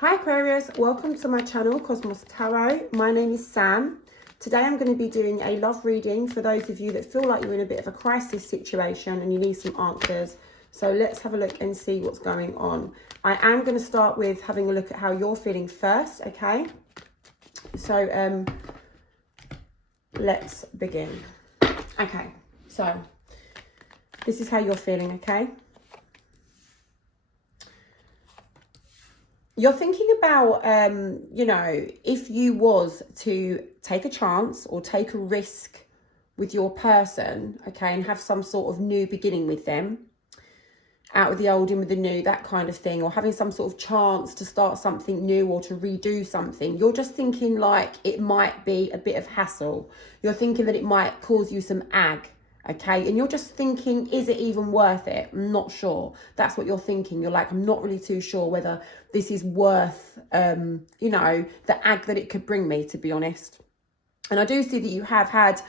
Hi Aquarius, welcome to my channel Cosmos Tarot. My name is Sam. Today I'm going to be doing a love reading for those of you that feel like you're in a bit of a crisis situation and you need some answers. So let's have a look and see what's going on. I am going to start with having a look at how you're feeling first, okay? So let's begin. Okay, so this is how you're feeling, okay? You're thinking about, you know, if you was to take a chance or take a risk with your person, okay, and have some sort of new beginning with them, out with the old, in with the new, that kind of thing, or having some sort of chance to start something new or to redo something, you're just thinking like it might be a bit of hassle. You're thinking that it might cause you some ag. Okay, and you're just thinking, is it even worth it? I'm not sure. That's what you're thinking. You're like, I'm not really too sure whether this is worth, you know, the ag that it could bring me, to be honest. And I do see that you have had,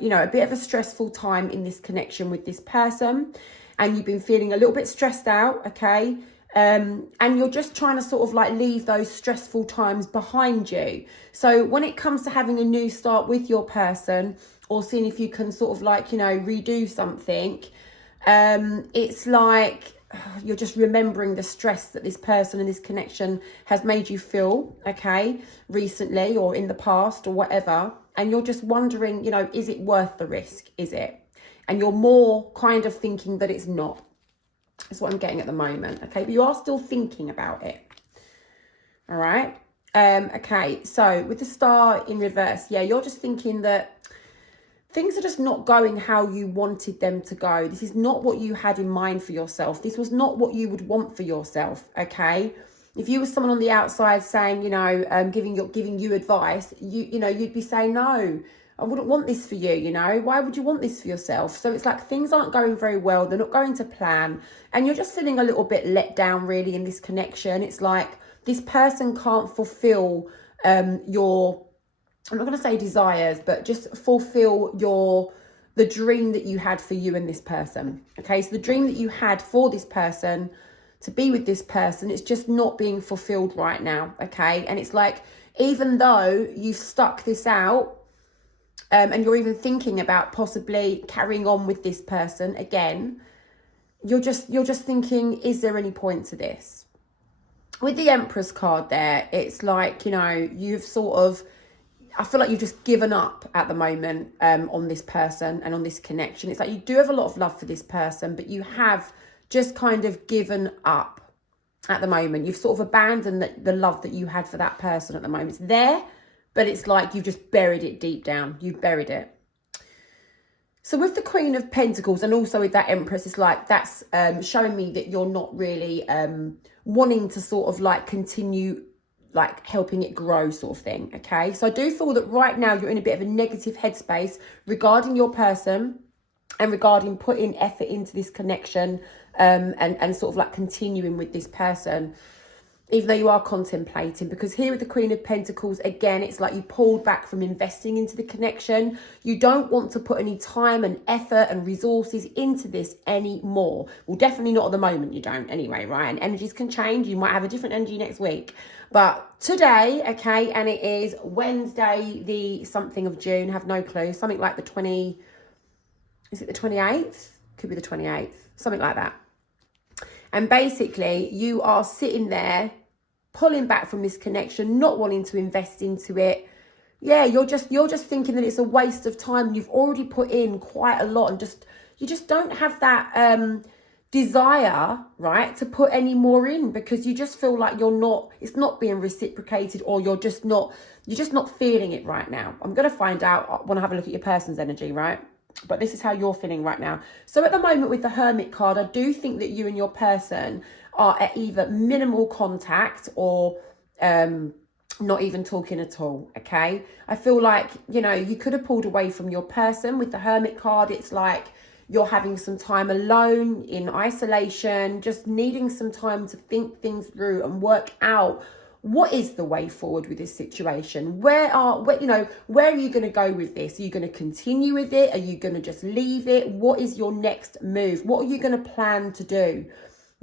you know, a bit of a stressful time in this connection with this person, and you've been feeling a little bit stressed out, okay? And you're just trying to sort of like leave those stressful times behind you. So when it comes to having a new start with your person, or seeing if you can sort of like, you know, redo something, it's like you're just remembering the stress that this person and this connection has made you feel, okay, recently or in the past or whatever. And you're just wondering, you know, is it worth the risk? Is it? And you're more kind of thinking that it's not. That's what I'm getting at the moment, okay? But you are still thinking about it, all right? Okay, so with the star in reverse, yeah, you're just thinking that things are just not going how you wanted them to go. This is not what you had in mind for yourself. This was not what you would want for yourself, okay? If you were someone on the outside saying, you know, giving you advice, you know, you'd be saying, no, I wouldn't want this for you, you know? Why would you want this for yourself? So it's like things aren't going very well. They're not going to plan. And you're just feeling a little bit let down, really, in this connection. It's like this person can't fulfill your, I'm not going to say desires, but just fulfill the dream that you had for you and this person. Okay, so the dream that you had for this person, to be with this person, it's just not being fulfilled right now. Okay, and it's like, even though you've stuck this out, and you're even thinking about possibly carrying on with this person again, you're just thinking, is there any point to this? With the Empress card there, it's like, you know, you've sort of, I feel like you've just given up at the moment on this person and on this connection. It's like you do have a lot of love for this person, but you have just kind of given up at the moment. You've sort of abandoned the love that you had for that person at the moment. It's there, but it's like you've just buried it deep down. You've buried it. So with the Queen of Pentacles and also with that Empress, it's like that's showing me that you're not really wanting to sort of like continue like helping it grow sort of thing, okay? So I do feel that right now you're in a bit of a negative headspace regarding your person and regarding putting effort into this connection and sort of like continuing with this person, even though you are contemplating. Because here with the Queen of Pentacles, again, it's like you pulled back from investing into the connection. You don't want to put any time and effort and resources into this anymore. Well, definitely not at the moment, you don't anyway, right? And energies can change. You might have a different energy next week. But today, okay, and it is Wednesday, the something of June, have no clue, something like the 20, is it the 28th? Could be the 28th, something like that. And basically, you are sitting there, pulling back from this connection, not wanting to invest into it. Yeah, you're just thinking that it's a waste of time. You've already put in quite a lot, and you just don't have that desire, right, to put any more in, because you just feel like it's not being reciprocated, or you're just not feeling it right now. I'm gonna find out when I have a look at your person's energy, right? But this is how you're feeling right now. So at the moment with the Hermit card, I do think that you and your person are at either minimal contact or not even talking at all, okay? I feel like, you know, you could have pulled away from your person. With the Hermit card, it's like you're having some time alone in isolation, just needing some time to think things through and work out what is the way forward with this situation. Where are you going to go with this? Are you going to continue with it? Are you going to just leave it? What is your next move? What are you going to plan to do?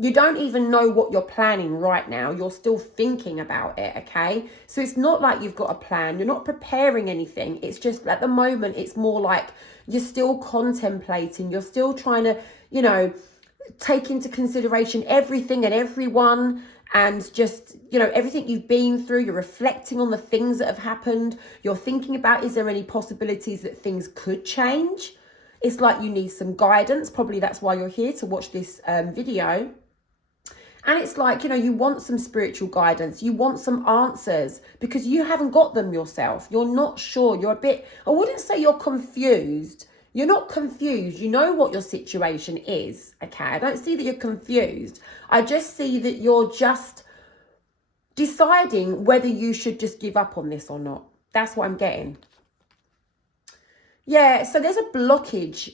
You don't even know what you're planning right now. You're still thinking about it, okay? So it's not like you've got a plan. You're not preparing anything. It's just at the moment, it's more like you're still contemplating. You're still trying to, you know, take into consideration everything and everyone, and just, you know, everything you've been through. You're reflecting on the things that have happened. You're thinking about, is there any possibilities that things could change? It's like you need some guidance. Probably that's why you're here to watch this video. And it's like, you know, you want some spiritual guidance. You want some answers because you haven't got them yourself. You're not sure. You're a bit, I wouldn't say you're confused. You're not confused. You know what your situation is. Okay. I don't see that you're confused. I just see that you're just deciding whether you should just give up on this or not. That's what I'm getting. Yeah, so there's a blockage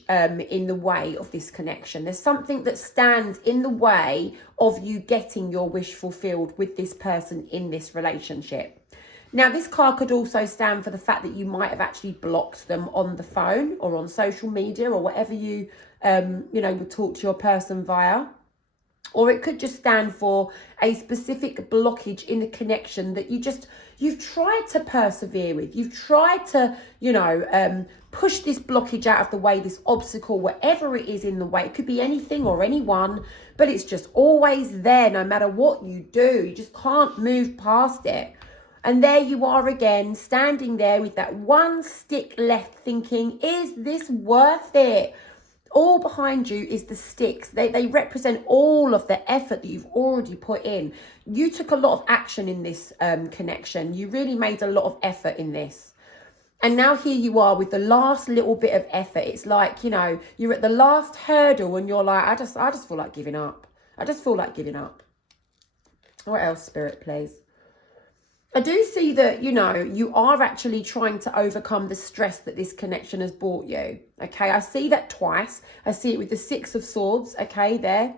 in the way of this connection. There's something that stands in the way of you getting your wish fulfilled with this person in this relationship. Now, this card could also stand for the fact that you might have actually blocked them on the phone or on social media or whatever you, you know, would talk to your person via. Or it could just stand for a specific blockage in the connection that you've tried to persevere with. You've tried to, you know, push this blockage out of the way, this obstacle, whatever it is in the way. It could be anything or anyone, but it's just always there no matter what you do. You just can't move past it. And there you are again, standing there with that one stick left thinking, is this worth it? All behind you is the sticks. They represent all of the effort that you've already put in. You took a lot of action in this connection. You really made a lot of effort in this. And now here you are with the last little bit of effort. It's like, you know, you're at the last hurdle and you're like, I just feel like giving up. I just feel like giving up. What else, Spirit, please? I do see that, you know, you are actually trying to overcome the stress that this connection has brought you. Okay, I see that twice. I see it with the Six of Swords, okay, there.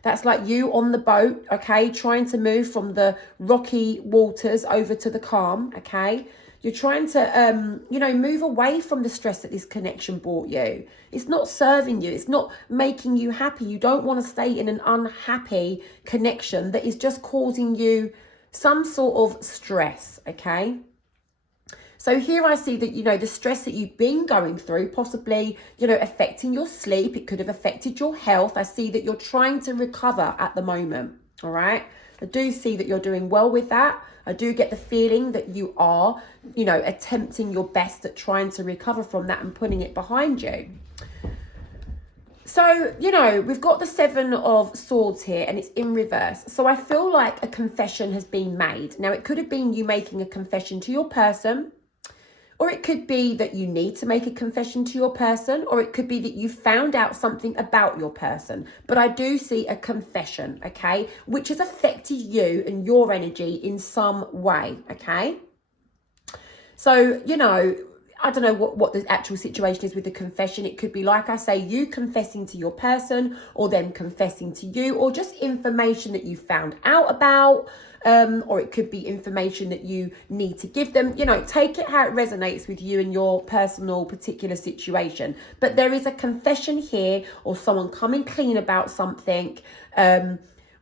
That's like you on the boat, okay, trying to move from the rocky waters over to the calm, okay. You're trying to, you know, move away from the stress that this connection brought you. It's not serving you. It's not making you happy. You don't want to stay in an unhappy connection that is just causing you some sort of stress, okay? So here I see that, you know, the stress that you've been going through, possibly, you know, affecting your sleep. It could have affected your health. I see that you're trying to recover at the moment, all right? I do see that you're doing well with that. I do get the feeling that you are, you know, attempting your best at trying to recover from that and putting it behind you. So, you know, we've got the Seven of Swords here and it's in reverse. So I feel like a confession has been made. Now, it could have been you making a confession to your person, or it could be that you need to make a confession to your person, or it could be that you found out something about your person. But I do see a confession, okay, which has affected you and your energy in some way, okay? So, you know, I don't know what the actual situation is with the confession. It could be, like I say, you confessing to your person or them confessing to you, or just information that you found out about, or it could be information that you need to give them. You know, take it how it resonates with you and your personal particular situation. But there is a confession here, or someone coming clean about something,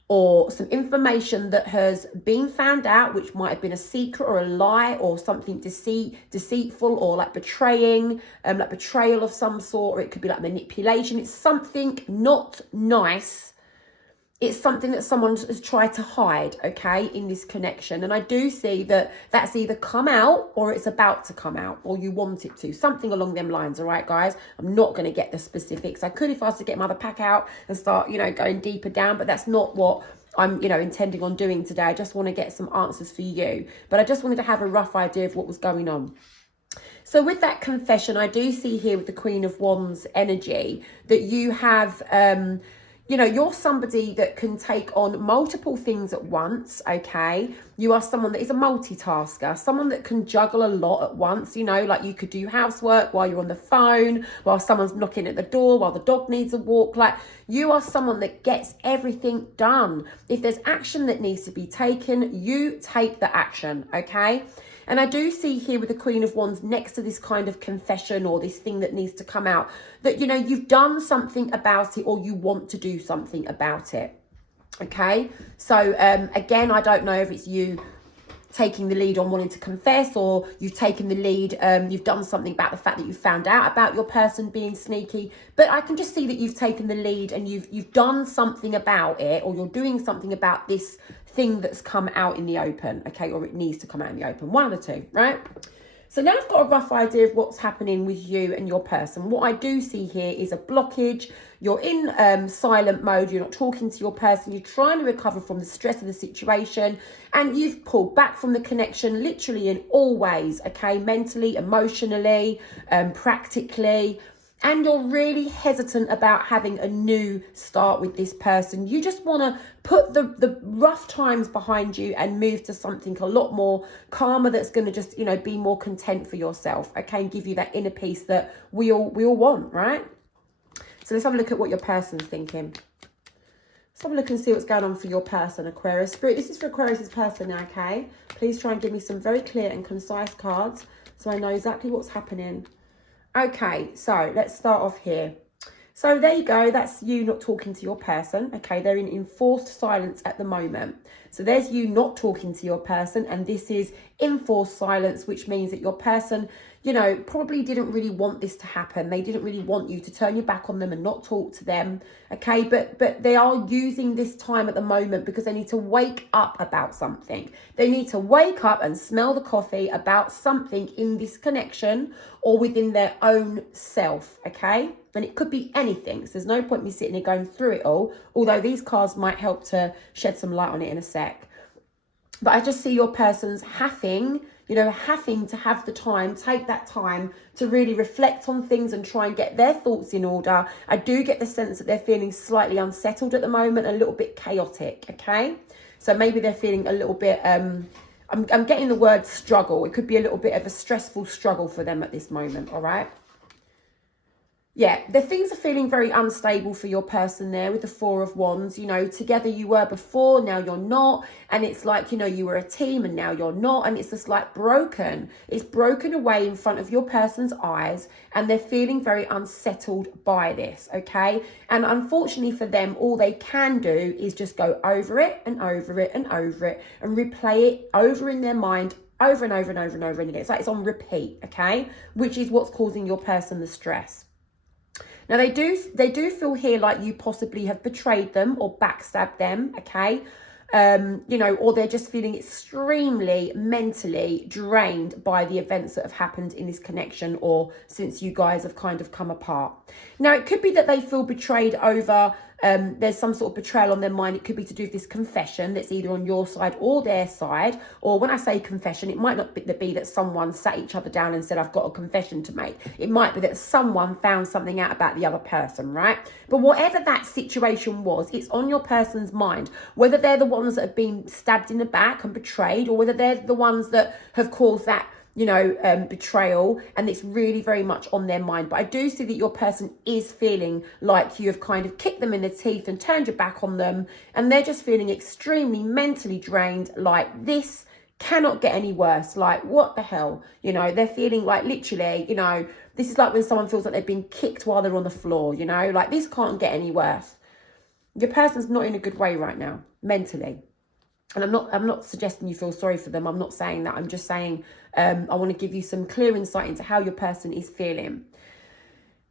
or some information that has been found out, which might have been a secret or a lie or something deceitful, or like betrayal of some sort, or it could be like manipulation. It's something not nice. It's something that someone has tried to hide, okay, in this connection. And I do see that that's either come out or it's about to come out, or you want it to. Something along them lines, all right, guys? I'm not going to get the specifics. I could if I was to get my other pack out and start, you know, going deeper down, but that's not what I'm, you know, intending on doing today. I just want to get some answers for you. But I just wanted to have a rough idea of what was going on. So with that confession, I do see here with the Queen of Wands energy that you have... you know, you're somebody that can take on multiple things at once, okay? You are someone that is a multitasker, someone that can juggle a lot at once, you know, like you could do housework while you're on the phone, while someone's knocking at the door, while the dog needs a walk. Like, you are someone that gets everything done. If there's action that needs to be taken, you take the action, okay? And I do see here with the Queen of Wands next to this kind of confession or this thing that needs to come out, that, you know, you've done something about it, or you want to do something about it. Okay, so again, I don't know if it's you taking the lead on wanting to confess, or you've taken the lead, you've done something about the fact that you found out about your person being sneaky, but I can just see that you've taken the lead and you've done something about it, or you're doing something about this thing that's come out in the open, okay, or it needs to come out in the open, one of the two, right? So now I've got a rough idea of what's happening with you and your person. What I do see here is a blockage. You're in silent mode. You're not talking to your person. You're trying to recover from the stress of the situation. And you've pulled back from the connection literally in all ways, okay? Mentally, emotionally, practically. And you're really hesitant about having a new start with this person. You just want to put the rough times behind you and move to something a lot more calmer that's going to just, you know, be more content for yourself, okay, and give you that inner peace that we all want, right? So let's have a look at what your person's thinking. Let's have a look and see what's going on for your person, Aquarius. Spirit, this is for Aquarius's person now, okay? Please try and give me some very clear and concise cards so I know exactly what's happening. Okay, so let's start off here. So there you go. That's you not talking to your person. Okay, they're in enforced silence at the moment. So there's you not talking to your person, and this is enforced silence, which means that your person, you know, probably didn't really want this to happen. They didn't really want you to turn your back on them and not talk to them. Okay, but they are using this time at the moment because they need to wake up about something. They need to wake up and smell the coffee about something in this connection or within their own self, okay? And it could be anything. So there's no point me sitting here going through it all, although these cards might help to shed some light on it in a sec. But I just see your person's having to have the time, take that time to really reflect on things and try and get their thoughts in order. I do get the sense that they're feeling slightly unsettled at the moment, a little bit chaotic, okay? So maybe they're feeling a little bit, I'm getting the word struggle. It could be a little bit of a stressful struggle for them at this moment, all right? Yeah, the things are feeling very unstable for your person there with the Four of Wands. You know, together you were before, now you're not. And it's like, you know, you were a team and now you're not. And it's just like broken. It's broken away in front of your person's eyes. And they're feeling very unsettled by this, okay? And unfortunately for them, all they can do is just go over it and over it and over it and replay it over in their mind over and over and over and over again. It's like it's on repeat, okay? Which is what's causing your person the stress. Now, they do feel here like you possibly have betrayed them or backstabbed them, okay? You know, or they're just feeling extremely mentally drained by the events that have happened in this connection or since you guys have kind of come apart. Now, it could be that they feel betrayed over, there's some sort of betrayal on their mind. It could be to do with this confession that's either on your side or their side. Or when I say confession, it might not be that someone sat each other down and said, I've got a confession to make. It might be that someone found something out about the other person, right? But whatever that situation was, it's on your person's mind. Whether they're the ones that have been stabbed in the back and betrayed, or whether they're the ones that have caused that, you know, betrayal, and it's really very much on their mind. But I do see that your person is feeling like you have kind of kicked them in the teeth and turned your back on them, and they're just feeling extremely mentally drained, like this cannot get any worse, like what the hell, you know, they're feeling like literally, you know, this is like when someone feels like they've been kicked while they're on the floor, you know, like this can't get any worse. Your person's not in a good way right now, mentally. And I'm not suggesting you feel sorry for them. I'm not saying that. I'm just saying I want to give you some clear insight into how your person is feeling.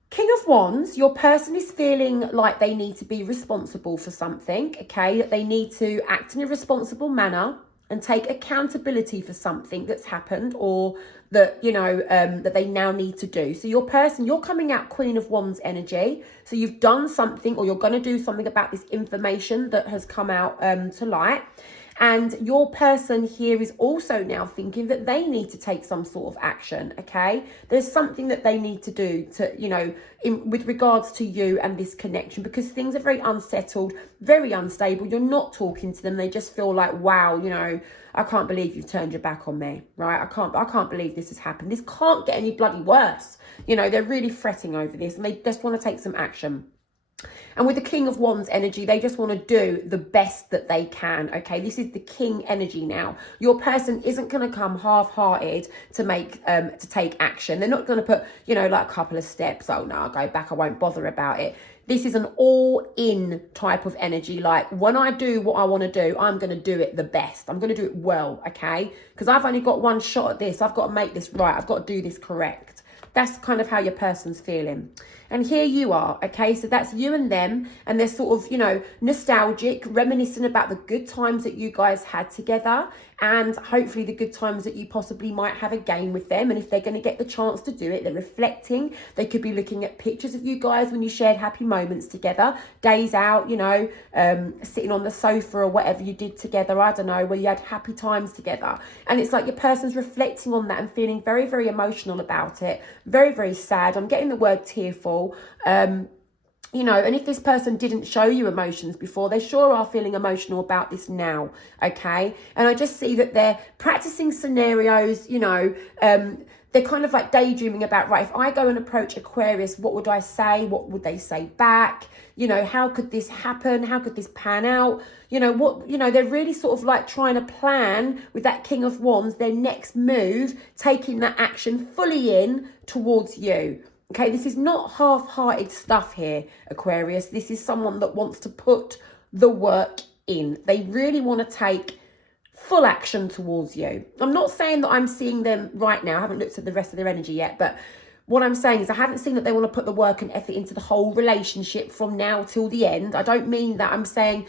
King of Wands, your person is feeling like they need to be responsible for something, okay? That they need to act in a responsible manner and take accountability for something that's happened or that, you know, that they now need to do. So your person, you're coming out Queen of Wands energy. So you've done something or you're going to do something about this information that has come out to light. And your person here is also now thinking that they need to take some sort of action, okay? There's something that they need to do to, you know, with regards to you and this connection, because things are very unsettled, very unstable. You're not talking to them. They just feel like, wow, you know, I can't believe you've turned your back on me, right? I can't believe this has happened. This can't get any bloody worse. You know, they're really fretting over this and they just want to take some action. And with the King of Wands energy, they just want to do the best that they can, okay? This is the King energy now. Your person isn't going to come half-hearted to take action. They're not going to put, you know, like a couple of steps. Oh, no, I'll go back. I won't bother about it. This is an all-in type of energy. Like, when I do what I want to do, I'm going to do it the best. I'm going to do it well, okay? Because I've only got one shot at this. I've got to make this right. I've got to do this correct. That's kind of how your person's feeling. And here you are, okay? So that's you and them, and they're sort of, you know, nostalgic, reminiscing about the good times that you guys had together, and hopefully the good times that you possibly might have again with them. And if they're going to get the chance to do it, they're reflecting. They could be looking at pictures of you guys when you shared happy moments together, days out, you know, sitting on the sofa or whatever you did together, I don't know, where you had happy times together. And it's like your person's reflecting on that and feeling very, very emotional about it. Very, very sad. I'm getting the word tearful. You know, and if this person didn't show you emotions before, they sure are feeling emotional about this now, okay? And I just see that they're practicing scenarios, you know, they're kind of like daydreaming about, right, if I go and approach Aquarius, what would I say? What would they say back? You know, how could this happen? How could this pan out? You know, what, you know, they're really sort of like trying to plan with that King of Wands, their next move, taking that action fully in towards you. Okay, this is not half-hearted stuff here, Aquarius. This is someone that wants to put the work in. They really want to take full action towards you. I'm not saying that I'm seeing them right now. I haven't looked at the rest of their energy yet, but what I'm saying is I haven't seen that they want to put the work and effort into the whole relationship from now till the end. I don't mean that. I'm saying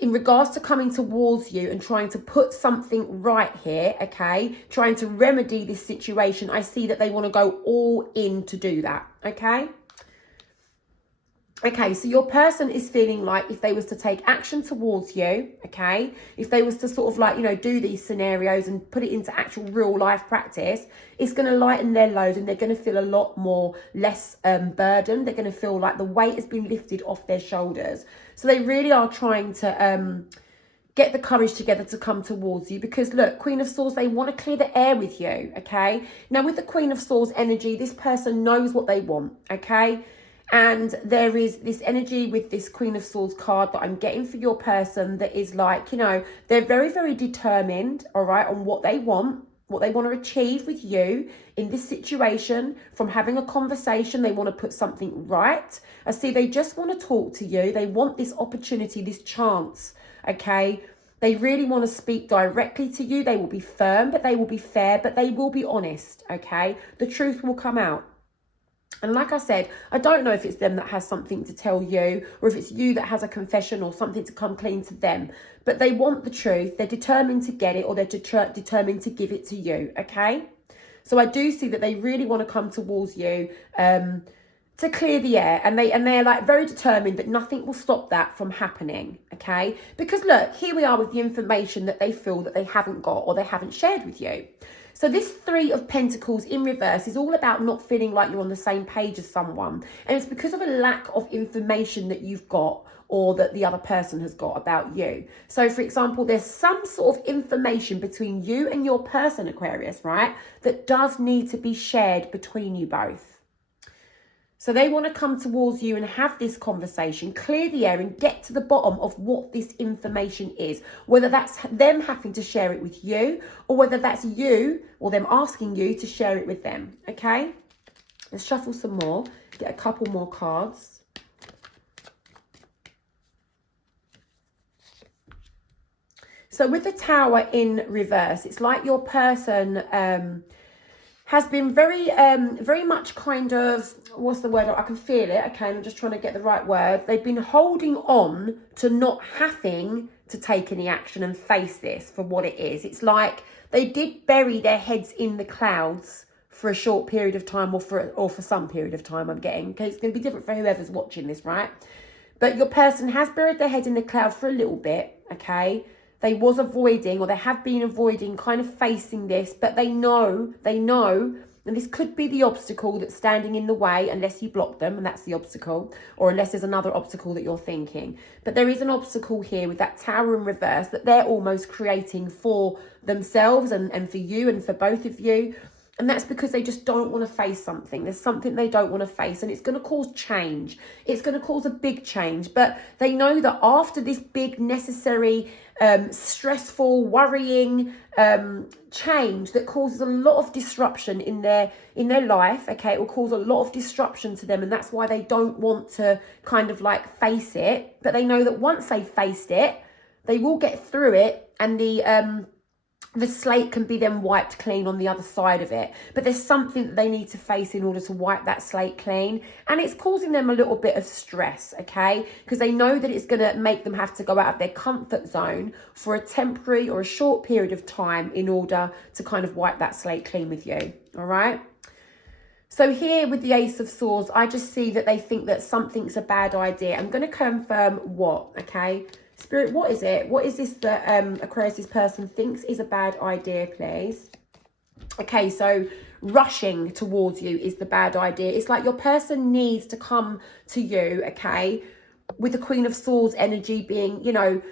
in regards to coming towards you and trying to put something right here, okay, trying to remedy this situation, I see that they want to go all in to do that, okay? Okay, so your person is feeling like if they was to take action towards you, okay, if they was to sort of like, you know, do these scenarios and put it into actual real life practice, it's going to lighten their load and they're going to feel a lot more less burdened. They're going to feel like the weight has been lifted off their shoulders. So they really are trying to get the courage together to come towards you because, look, Queen of Swords, they want to clear the air with you, okay? Now, with the Queen of Swords energy, this person knows what they want, okay? And there is this energy with this Queen of Swords card that I'm getting for your person that is like, you know, they're very, very determined, all right, on what they want to achieve with you in this situation. From having a conversation, they want to put something right. I see they just want to talk to you. They want this opportunity, this chance, okay? They really want to speak directly to you. They will be firm, but they will be fair, but they will be honest, okay? The truth will come out. And like I said, I don't know if it's them that has something to tell you or if it's you that has a confession or something to come clean to them. But they want the truth. They're determined to get it or they're determined to give it to you, okay? So I do see that they really want to come towards you to clear the air. And they're like very determined that nothing will stop that from happening, okay? Because look, here we are with the information that they feel that they haven't got or they haven't shared with you. So this Three of Pentacles in reverse is all about not feeling like you're on the same page as someone. And it's because of a lack of information that you've got or that the other person has got about you. So, for example, there's some sort of information between you and your person, Aquarius, right, that does need to be shared between you both. So they want to come towards you and have this conversation, clear the air and get to the bottom of what this information is. Whether that's them having to share it with you or whether that's you or them asking you to share it with them. Okay, let's shuffle some more, get a couple more cards. So with the Tower in reverse, it's like your person has been very much kind of, what's the word? I can feel it. Okay, I'm just trying to get the right word. They've been holding on to not having to take any action and face this for what it is. It's like they did bury their heads in the clouds for a short period of time or for some period of time, I'm getting. Okay, it's going to be different for whoever's watching this, right? But your person has buried their head in the cloud for a little bit, okay? They was avoiding or they have been avoiding kind of facing this, but they know, and this could be the obstacle that's standing in the way unless you block them, and that's the obstacle, or unless there's another obstacle that you're thinking. But there is an obstacle here with that Tower in reverse that they're almost creating for themselves and for you and for both of you. And that's because they just don't want to face something. There's something they don't want to face, and it's going to cause change. It's going to cause a big change. But they know that after this big, necessary, stressful, worrying change that causes a lot of disruption in their life, okay, it will cause a lot of disruption to them. And that's why they don't want to kind of like face it. But they know that once they faced it, they will get through it, and the slate can be then wiped clean on the other side of it. But there's something that they need to face in order to wipe that slate clean. And it's causing them a little bit of stress, okay? Because they know that it's going to make them have to go out of their comfort zone for a temporary or a short period of time in order to kind of wipe that slate clean with you, all right? So here with the Ace of Swords, I just see that they think that something's a bad idea. I'm going to confirm what, okay? Spirit, what is it? What is this that Aquarius' person thinks is a bad idea, please? Okay, so rushing towards you is the bad idea. It's like your person needs to come to you, okay, with the Queen of Swords energy being, you know,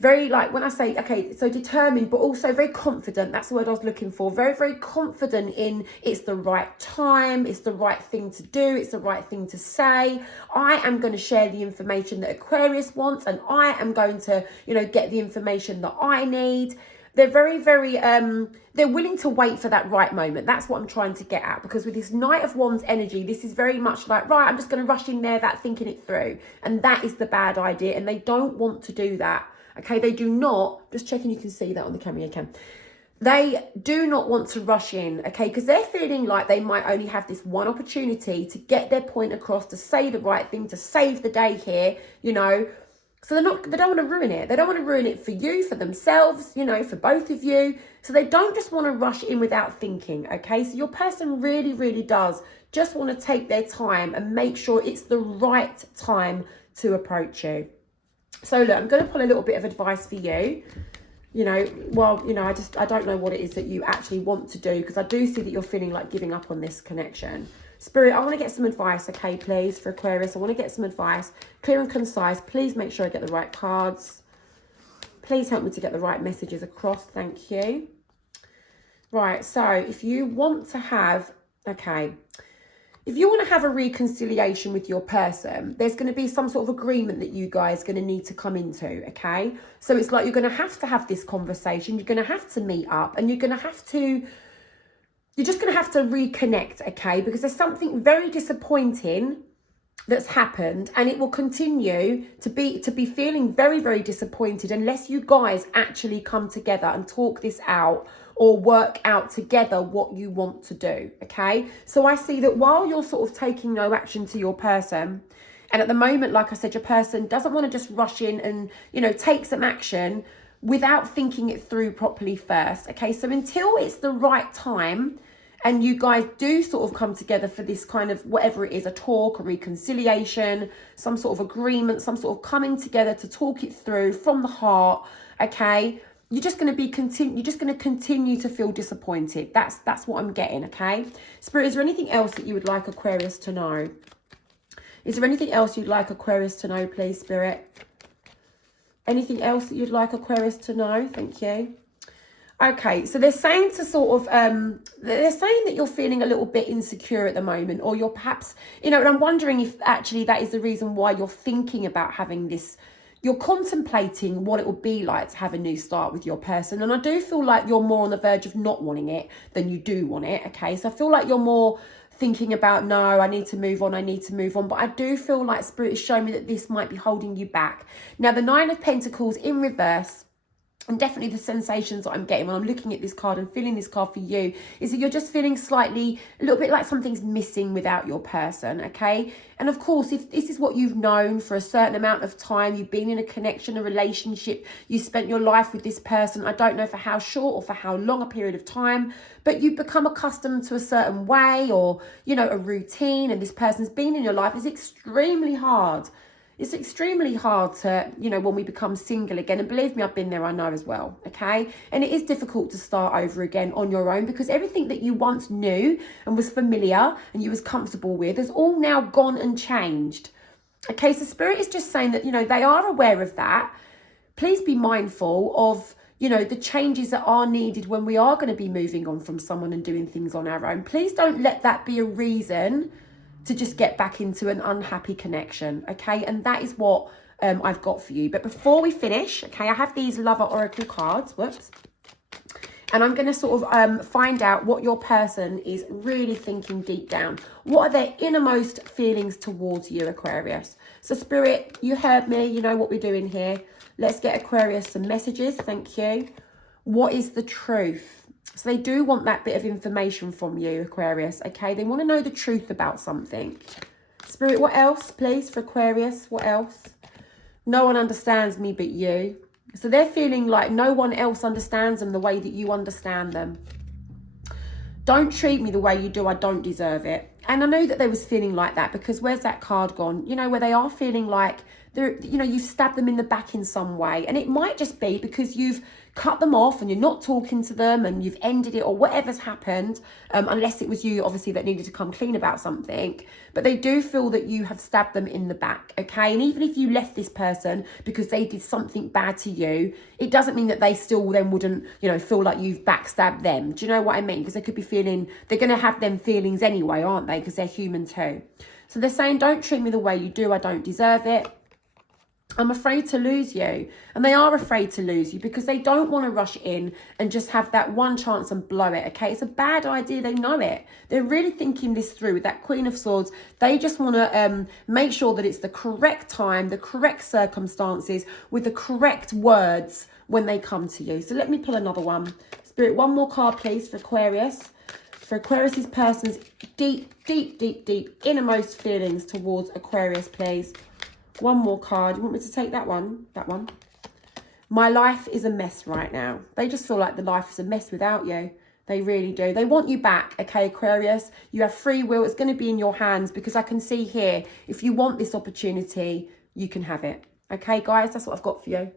very, like, when I say, okay, so determined, but also very confident. That's the word I was looking for. Very, very confident in it's the right time. It's the right thing to do. It's the right thing to say. I am going to share the information that Aquarius wants, and I am going to, you know, get the information that I need. They're very, very, they're willing to wait for that right moment. That's what I'm trying to get at. Because with this Knight of Wands energy, this is very much like, right, I'm just going to rush in there, that thinking it through. And that is the bad idea. And they don't want to do that. Okay, they do not, just checking you can see that on the camera, you can. They do not want to rush in, okay, because they're feeling like they might only have this one opportunity to get their point across, to say the right thing, to save the day here, you know. So they don't want to ruin it. They don't want to ruin it for you, for themselves, you know, for both of you. So they don't just want to rush in without thinking, okay? So your person really, really does just want to take their time and make sure it's the right time to approach you. So look, I'm going to pull a little bit of advice for you. You know, well, you know, I don't know what it is that you actually want to do, because I do see that you're feeling like giving up on this connection. Spirit, I want to get some advice, okay, please, for Aquarius. I want to get some advice, clear and concise. Please make sure I get the right cards. Please help me to get the right messages across. Thank you. Right, so if you want to have, okay, if you want to have a reconciliation with your person, there's going to be some sort of agreement that you guys are going to need to come into, okay? So it's like you're going to have this conversation. You're going to have to meet up, and you're just going to have to reconnect, okay? Because there's something very disappointing that's happened, and it will continue to be feeling very, very disappointed unless you guys actually come together and talk this out, or work out together what you want to do, okay? So I see that while you're sort of taking no action to your person, and at the moment, like I said, your person doesn't want to just rush in and, you know, take some action without thinking it through properly first, okay? So until it's the right time, and you guys do sort of come together for this kind of, whatever it is, a talk, a reconciliation, some sort of agreement, some sort of coming together to talk it through from the heart, okay? You're just going to continue to feel disappointed. That's what I'm getting, okay? Spirit, is there anything else that you would like Aquarius to know? Is there anything else you'd like Aquarius to know, please, Spirit? Anything else that you'd like Aquarius to know? Thank you. Okay, so they're saying to sort of, they're saying that you're feeling a little bit insecure at the moment, or you're perhaps, you know, and I'm wondering if actually that is the reason why you're thinking about having this. You're contemplating what it would be like to have a new start with your person. And I do feel like you're more on the verge of not wanting it than you do want it, okay? So I feel like you're more thinking about, no, I need to move on, I need to move on. But I do feel like Spirit is showing me that this might be holding you back. Now, the Nine of Pentacles in reverse, and definitely the sensations that I'm getting when I'm looking at this card and feeling this card for you, is that you're just feeling a little bit like something's missing without your person, okay? And of course, if this is what you've known for a certain amount of time, you've been in a connection, a relationship, you spent your life with this person, I don't know for how short or for how long a period of time, but you've become accustomed to a certain way, or, you know, a routine, and this person's been in your life, is extremely hard. It's extremely hard to, you know, when we become single again. And believe me, I've been there, I know as well, okay? And it is difficult to start over again on your own, because everything that you once knew and was familiar and you was comfortable with has all now gone and changed. Okay, so Spirit is just saying that, you know, they are aware of that. Please be mindful of, you know, the changes that are needed when we are going to be moving on from someone and doing things on our own. Please don't let that be a reason to just get back into an unhappy connection, okay? And that is what I've got for you. But before we finish, okay, I have these Lover Oracle cards, whoops. And I'm going to sort of find out what your person is really thinking deep down. What are their innermost feelings towards you, Aquarius? So Spirit, you heard me. You know what we're doing here. Let's get Aquarius some messages. Thank you. What is the truth? So they do want that bit of information from you, Aquarius, okay? They want to know the truth about something. Spirit, what else, please, for Aquarius? What else? No one understands me but you. So they're feeling like no one else understands them the way that you understand them. Don't treat me the way you do. I don't deserve it. And I know that they was feeling like that because where's that card gone? You know, where they are feeling like they're, you know, you've stabbed them in the back in some way. And it might just be because you've cut them off and you're not talking to them and you've ended it or whatever's happened, unless it was you, obviously, that needed to come clean about something. But they do feel that you have stabbed them in the back, okay? And even if you left this person because they did something bad to you, it doesn't mean that they still then wouldn't, you know, feel like you've backstabbed them. Do you know what I mean? Because they could be feeling, they're going to have them feelings anyway, aren't they? Because they're human too. So they're saying, don't treat me the way you do. I don't deserve it. I'm afraid to lose you. And they are afraid to lose you because they don't want to rush in and just have that one chance and blow it, okay? It's a bad idea. They know it. They're really thinking this through with that Queen of Swords. They just want to make sure that it's the correct time, the correct circumstances, with the correct words when they come to you. So let me pull another one. Spirit, one more card, please, for Aquarius. For Aquarius's person's deep, deep, deep, deep innermost feelings towards Aquarius, please. One more card. You want me to take that one? That one. My life is a mess right now. They just feel like the life is a mess without you. They really do. They want you back, okay, Aquarius? You have free will. It's going to be in your hands because I can see here, if you want this opportunity, you can have it. Okay, guys, that's what I've got for you.